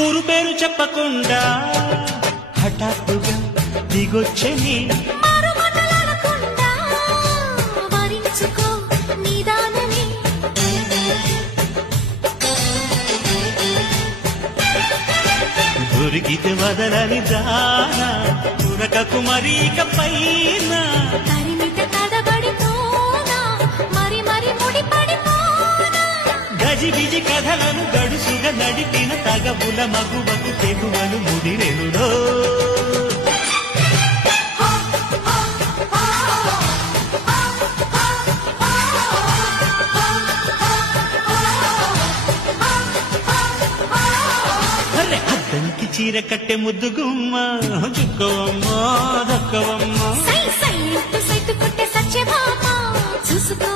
ఊరు పేరు చెప్పకుండా హఠాత్తుగా దిగొచ్చని దొరికితే వదలని దానా ఉరకకు మరీక పైన గజిబిజి కథలను గడుసుగా నడిపిన తగబుల మగువకు తెగువలు ముడిరెనుడో అద్దంకి చీర కట్టె ముద్దు గుమ్మ చుక్కవమ్మా దక్కవమ్మా సై సై కొట్టే సత్యభామ చూసుకో